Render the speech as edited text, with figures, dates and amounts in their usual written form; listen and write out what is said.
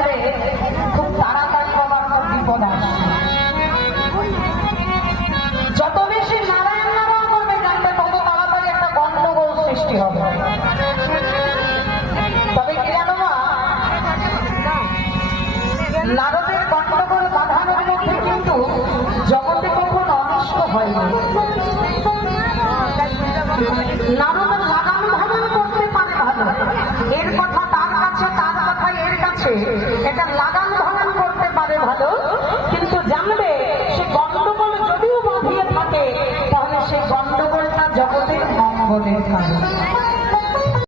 জানলে খুব তাড়াতাড়ি বাবার একটা বিপদ আসছে। যত বেশি নারায়ণ নারায়ণ করবে জানলে তত তাড়াতাড়ি একটা গন্ডগোল সৃষ্টি হবে। তবে কি জানো মা, নারদের গন্ডগোল বাঁধানোর মধ্যে কিন্তু জগতে কখনো অনিষ্ট হয়নি। নারদের লাগাম ভাঙন করতে পারে ভালো, এর কথা তার কাছে, তার কথা এর কাছে, এটা লাগাম ভাঙন করতে পারে ভালো, কিন্তু জানবে সে গন্ডগোল যদিও বাঁধিয়ে থাকে তাহলে সেই গন্ডগোলটা জগতের মঙ্গলের কারণ।